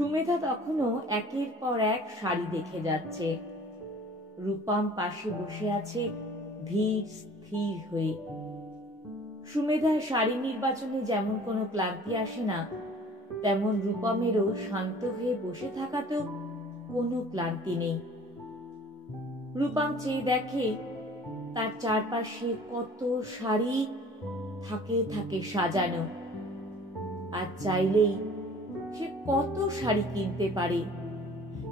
সুমেধা তখনও একের পর এক শাড়ি দেখে যাচ্ছে। রূপম পাশে বসে আছে ধীর স্থির হয়ে। সুমেধার শাড়ি নির্বাচনে যেমন কোনো ক্লান্তি আসে না, তেমন রূপমেরও শান্ত হয়ে বসে থাকাতেও কোনো ক্লান্তি নেই। রূপম চেয়ে দেখে তার চারপাশে কত শাড়ি থাকে থাকে সাজানো, আর চাইলেই সে কত শাড়ি কিনতে পারে।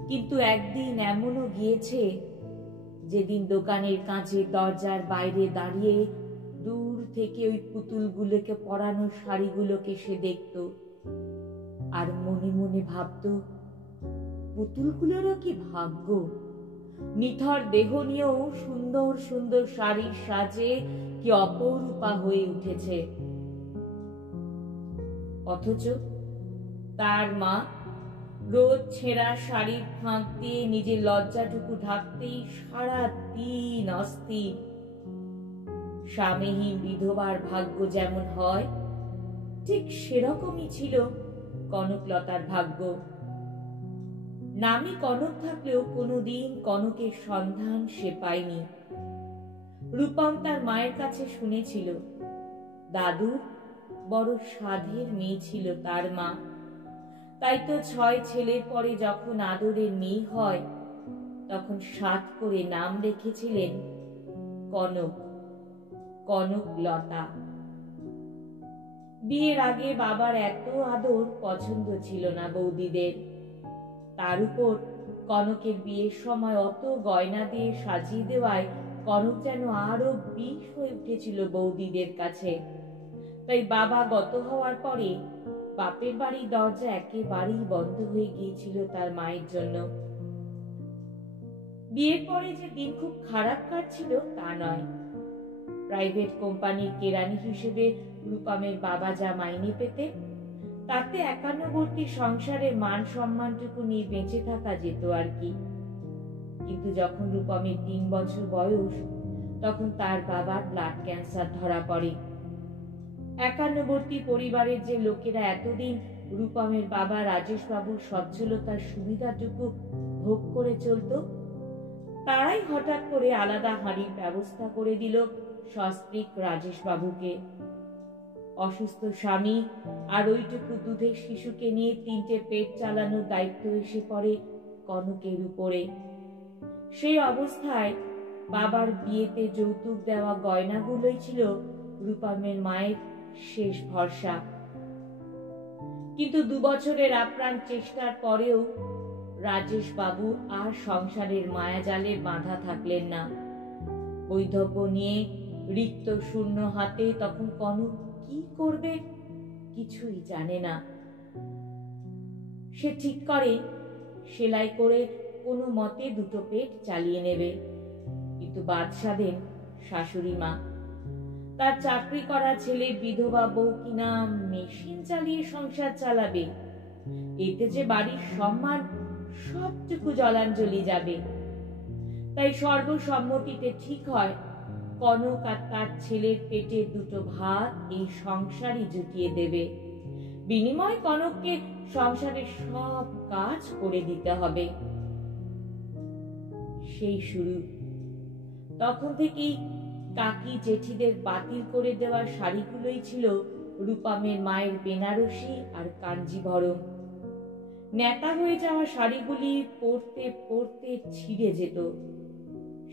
কিন্তু একদিন এমনও গিয়েছে যেদিন দোকানের কাঁচের দরজার বাইরে দাঁড়িয়ে দূর থেকে ওই পুতুলগুলোকে পরানো শাড়িগুলোকে সে দেখত, আর মনে মনে ভাবত, পুতুলগুলোরও কি ভাগ্য, নিথর দেহ নিয়েও সুন্দর সুন্দর শাড়ির সাজে কি অপরূপা হয়ে উঠেছে। অথচ তার মা রোজ ছেঁড়া শাড়ির ফাঁক দিয়ে নিজের লজ্জাটুকু ঢাকতেই সারা দিন অস্থির। স্বামীহীন বিধবার ভাগ্য যেমন হয়, ঠিক সেরকমই ছিল কনকলতার ভাগ্য। নামে কনক থাকলেও কোনোদিন কনকের সন্ধান সে পায়নি। রূপম তার মায়ের কাছে শুনেছিল, দাদুর বড় সাধের মেয়ে ছিল তার মা। তাই তো 6 ছেলের পরে যখন আদরের মেয়ে হয়, তখন 7 করে নাম রেখেছিলেন কনক, কনকলতা। বিয়ের আগে বাবার এত আদর পছন্দ ছিল না বৌদিদের। তার উপর কনকের বিয়ের সময় অত গয়না দিয়ে সাজিয়ে দেওয়ায় কনক যেন আরো বিষ হয়ে উঠেছিল বৌদিদের কাছে। তাই বাবা গত হওয়ার পরে বাপের বাড়ির দরজা একেবারেই বন্ধ হয়ে গিয়েছিল তার মায়ের জন্য। বিয়ের পরে যে দিন খুব খারাপ কাটছিল তা নয়। প্রাইভেট কোম্পানির কেরানি হিসেবে রূপমের বাবা যা মাইনে পেতে, তাতে 51বর্তী সংসারের মান সম্মানটুকু নিয়ে বেঁচে থাকা যেত আর কি। কিন্তু যখন রূপমের 3 বছর বয়স, তখন তার বাবার ব্লাড ক্যান্সার ধরা পড়ে। 51বর্তী পরিবারের যে লোকেরা এতদিন রূপমের বাবা রাজেশ বাবুর সচ্ছলতার সুবিধাটুকু ভোগ করে চলত, তারাই হঠাৎ করে আলাদা হাঁড়ির ব্যবস্থা করে দিল সস্ত্রীক রাজেশ বাবুকে। অসুস্থ স্বামী আর ওইটুকু দুধের শিশুকে নিয়ে 3টে পেট চালানোর দায়িত্ব এসে পড়ে কনকের উপরে। সেই অবস্থায় বাবার বিয়েতে যৌতুক দেওয়া গয়নাগুলোই ছিল রূপমের মায়ের শেষ ভরসা। কিন্তু 2 বছরের আপ্রাণ চেষ্টার পরেও রাজেশ বাবু আর সংসারের মায়াজালে বাঁধা থাকলেন না। বৈধব্য নিয়ে রিক্ত শূন্য হাতে তখন কনক কি করবে কিছুই জানে না। সে ঠিক করে সেলাই করে কোনো মতে 2টো পেট চালিয়ে নেবে। কিন্তু বাদ সাধেন শাশুড়ি মা। তার চাকরি করা ছেলে বিধবা বউ কিনা মেশিন চালিয়ে সংসার চালাবে, এতে যে বাড়ির সম্মান সবটুকু জলাঞ্জলি যাবে। তাই সর্বসম্মতিতে ঠিক হয় কনক আর তার ছেলের পেটে 2টো ভাত এই সংসারই জুটিয়ে দেবে। বিনিময় কনককে সংসারের সব কাজ করে দিতে হবে। সেই শুরু। তখন থেকেই কাকি জেঠিদের বাতিল করে দেওয়া শাড়িগুলোই ছিল রূপমের মায়ের বেনারসি আর কাঞ্জিভরম। নেতা হয়ে যাওয়া শাড়িগুলি পরতে পরতে ছিঁড়ে যেত।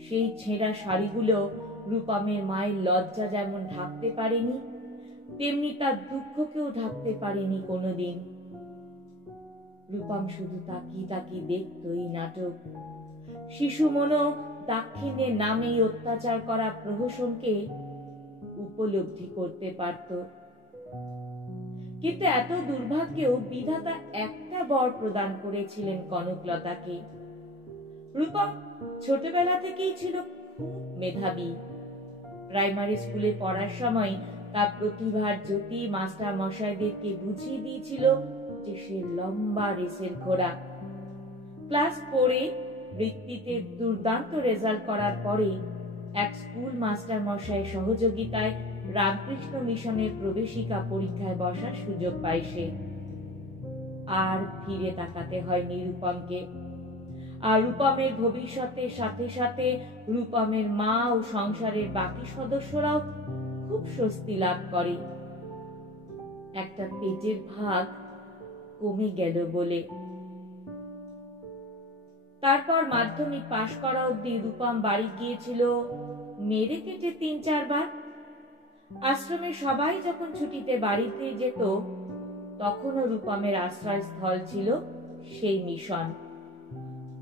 সেই ছেঁড়া শাড়িগুলো রূপমের মায়ের লজ্জা যেমন ঢাকতে পারেনি, তেমনি তার দুঃখকেও ঢাকতে পারেনি কোনোদিন। রূপম শুধু তাকিয়ে তাকিয়ে দেখত এই নাটক। শিশু মনও দাক্ষিণ্যের নামেই অত্যাচার করা প্রহসনকে উপলব্ধি করতে পারত। কিন্তু এত দুর্ভাগ্যেও বিধাতা একটা বর প্রদান করেছিলেন কনকলতাকে। রূপম ছোটবেলা থেকেই ছিল খুব মেধাবী। প্রাইমারি স্কুলে পড়ার সময় তার প্রতিভার জ্যোতি মাস্টার মশাইদেরকে বুঝিয়ে দিয়েছিল যে সে লম্বা রেসের ঘোড়া। ক্লাস 4-এ বৃত্তিতে দুর্দান্ত রেজাল্ট করার পরে এক স্কুল মাস্টার মশাইয়ের সহযোগিতায় রামকৃষ্ণ মিশনের প্রবেশিকা পরীক্ষায় বসার সুযোগ পায় সে। আর ফিরে তাকাতে হয়নি রূপমকে। আর রূপমের ভবিষ্যতের সাথে সাথে রূপমের মা ও সংসারের বাকি সদস্যরাও খুব স্বস্তি লাভ করে, একটা পেটের ভাগ কমে গেল বলে। তারপর মাধ্যমিক পাশ করা অবধি রূপম বাড়ি গিয়েছিল মেরে কেটে ৩-৪ বার। আশ্রমে সবাই যখন ছুটিতে বাড়িতে যেত, তখনও রূপমের আশ্রয়স্থল ছিল সেই মিশন।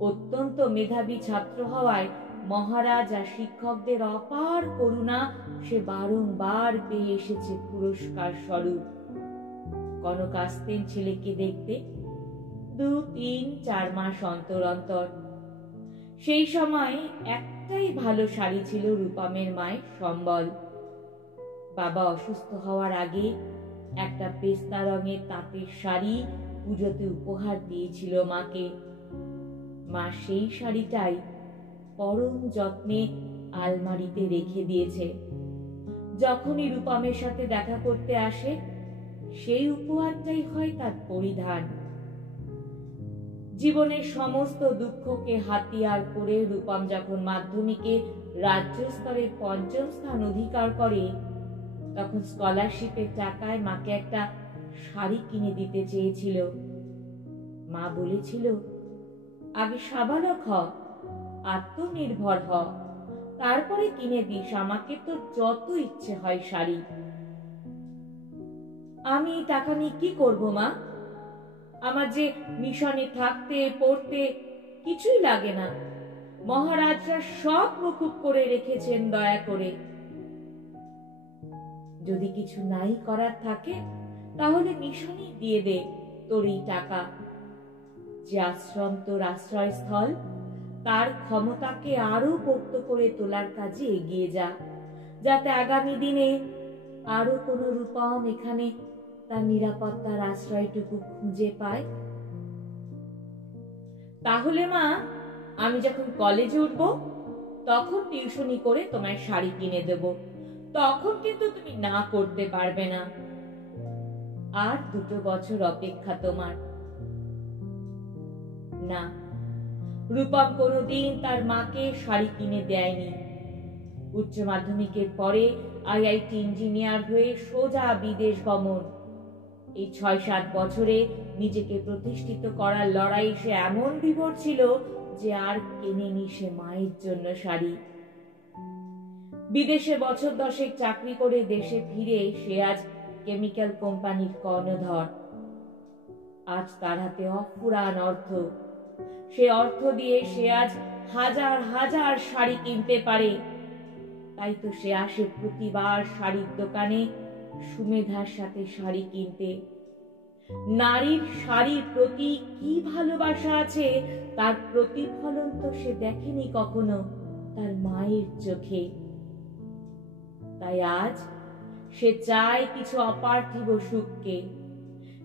অত্যন্ত মেধাবী ছাত্র হওয়ায় মহারাজ আর শিক্ষকদের অপার করুণা সে বারংবার পেয়ে এসেছে পুরস্কার স্বরূপ। কনক আসতেন ছেলেকে দেখতে ২-৩-৪ মাস অন্তর অন্তর। সেই সময় একটাই ভালো শাড়ি ছিল রূপমের মায়ের সম্বল। বাবা অসুস্থ হওয়ার আগে একটা পেস্তা রঙের তাঁতের শাড়ি পুজোতে উপহার দিয়েছিল মাকে। মা সেই শাড়িটাই পরম যত্নে আলমারিতে রেখে দিয়েছে। যখনই রূপমের সাথে দেখা করতে আসে, সেই উপহারটাই হয় তার পরিধান। জীবনের সমস্ত দুঃখকে হাতিয়ার করে রূপম যখন মাধ্যমিকে রাজ্য স্তরে ৫ম স্থান অধিকার করে, তখন স্কলারশিপের টাকায় মাকে একটা শাড়ি কিনে দিতে চেয়েছিল। মা বলেছিল, আগে সাবালক হ, আত্মনির্ভর হ, তারপরে কিনে দিস আমাকে তোর যত ইচ্ছে হয় শাড়ি। আমি এই টাকা নিয়ে কি করব মা? আমার যে মিশনে থাকতে পড়তে কিছুই লাগে না। মহারাজরা সব মকুব করে রেখেছেন দয়া করে। যদি কিছু নাই করার থাকে, তাহলে মিশনই দিয়ে দে তোর এই টাকা। যে আশ্রম তোর আশ্রয়স্থল, তার ক্ষমতাকে আরো পোক্ত করে তোলার কাজে এগিয়ে যা, যাতে আগামী দিনে আরো কোনো রূপম এখানে তার নিরাপত্তার আশ্রয়টুকু খুঁজে পায়। তাহলে মা, আমি যখন কলেজে উঠব, তখন টিউশনি করে তোমায় শাড়ি কিনে দেব। তখন কিন্তু তুমি না করতে পারবে না। আর ২ বছর অপেক্ষা তোমার। না, রূপম কোনোদিন তার মাকে শাড়ি কিনে দেয়নি। উচ্চ মাধ্যমিকের পরে আইআইটি ইঞ্জিনিয়ার হয়ে সোজা বিদেশ গমন। এই ৬-৭ বছরে নিজেকে প্রতিষ্ঠিত করার লড়াই সে এমন বিভোর ছিল যে আর কেনেনি সে মায়ের জন্য শাড়ি। বিদেশে বছর ১০ চাকরি করে দেশে ফিরে সে আজ কেমিক্যাল কোম্পানির কর্ণধর। আজ তার হাতে অফুরান অর্থ। সে অর্থ দিয়ে সে আজ হাজার হাজার শাড়ি কিনতে পারে। তাই তো সে আসে প্রতিবার শাড়ির দোকানে সুমেধার সাথে শাড়ি কিনতে। নারীর শাড়ির প্রতি কি ভালোবাসা আছে, তার প্রতিফলন তো সে দেখেনি কখনো তার মায়ের চোখে। তাই আজ সে চায় কিছু অপার্থিব সুখকে।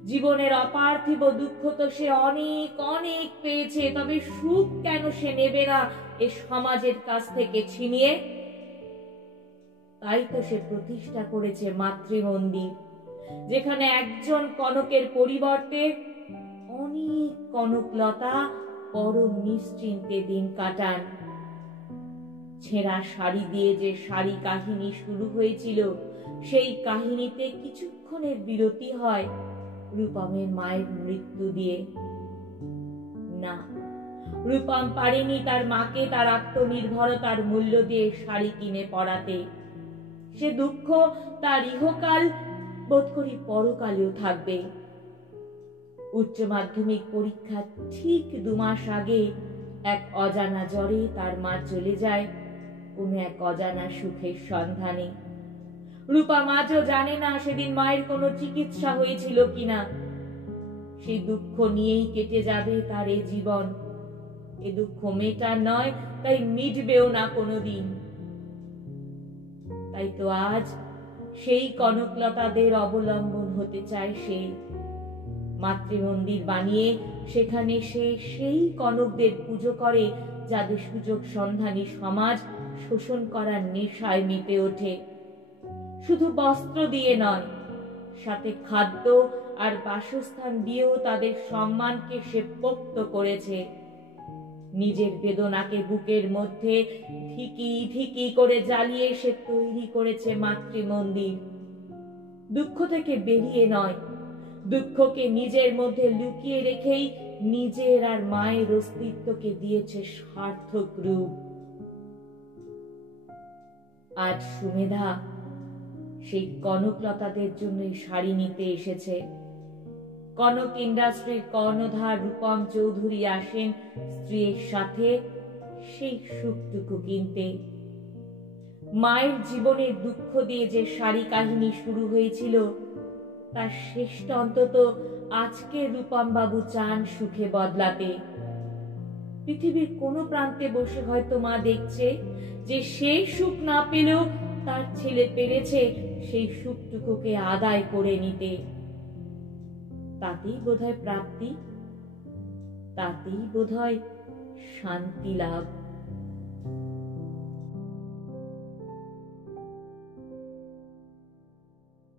জীবনের অপার্থিব দুঃখ তো সে অনেক অনেক পেয়েছে, তবে সুখ কেন সে নেবে না এ সমাজের কাছ থেকে ছিনিয়ে? তাই তো সে প্রতিষ্ঠা করেছে মাতৃমন্দির, যেখানে একজন কনকের পরিবর্তে অনেক কনকলতা পরম নিশ্চিন্তে দিন কাটান। ছেঁড়া শাড়ি দিয়ে যে শাড়ি কাহিনী শুরু হয়েছিল, সেই কাহিনীতে কিছুক্ষণের বিরতি হয় রূপমের মায়ের মৃত্যু দিয়ে। না, রূপম পারেনি তার মাকে তার আত্মনির্ভরতার মূল্য দিয়ে শাড়ি কিনে পরাতে। সে দুঃখ তার ইহকাল, বোধ করি পরকালেও থাকবে। উচ্চ মাধ্যমিক পরীক্ষার ঠিক ২ মাস আগে এক অজানা জ্বরে তার মা চলে যায় কোন এক অজানা সুখের সন্ধানে। রূপম আজও জানে না সেদিন মায়ের কোনো চিকিৎসা হয়েছিল কিনা। সেই দুঃখ নিয়েই কেটে যাবে তার এ জীবন। এ দুঃখ মেটা নয়, তাই মিটবেও না কোনোদিন। তাই তো আজ সেই কনকলতাদের অবলম্বন হতে চায় সে। মাতৃমন্দির বানিয়ে সেখানে সে সেই কনকদের পুজো করে যাদের সুযোগ সন্ধানী সমাজ শোষণ করার নেশায় মেতে ওঠে। শুধু বস্ত্র দিয়ে নয়, সাথে খাদ্য আর বাসস্থান দিয়েও তাদের সম্মানকে সে পোক্ত করেছে। নিজের বেদনাকে বুকের মধ্যে ধিকি ধিকি করে জ্বালিয়ে সে তৈরি করেছে মাতৃমন্দির। দুঃখ থেকে বেরিয়ে নয়, দুঃখকে নিজের মধ্যে লুকিয়ে রেখেই নিজের আর মায়ের অস্তিত্বকে দিয়েছে সার্থক রূপ। আজ সুমেধা সেই কনকলতাদের জন্য শাড়ি নিতে এসেছে। কনক ইন্ডাস্ট্রির কর্ণধার রূপম চৌধুরী আসেন স্ত্রীর সাথে সেই সুখটুকু কিনতে। মায়ের জীবনের দুঃখ দিয়ে যে শাড়ি কাহিনী শুরু হয়েছিল, তার শেষটা অন্তত আজকে রূপম বাবু চান সুখে বদলাতে। পৃথিবীর কোনো প্রান্তে বসে হয়তো মা দেখছে যে সেই সুখ না পেলেও তার ছেলে পেরেছে সেই সুখটুকুকে আদায় করে নিতে। তাতেই বোধহয় প্রাপ্তি, তাতেই বোধহয় শান্তি লাভ।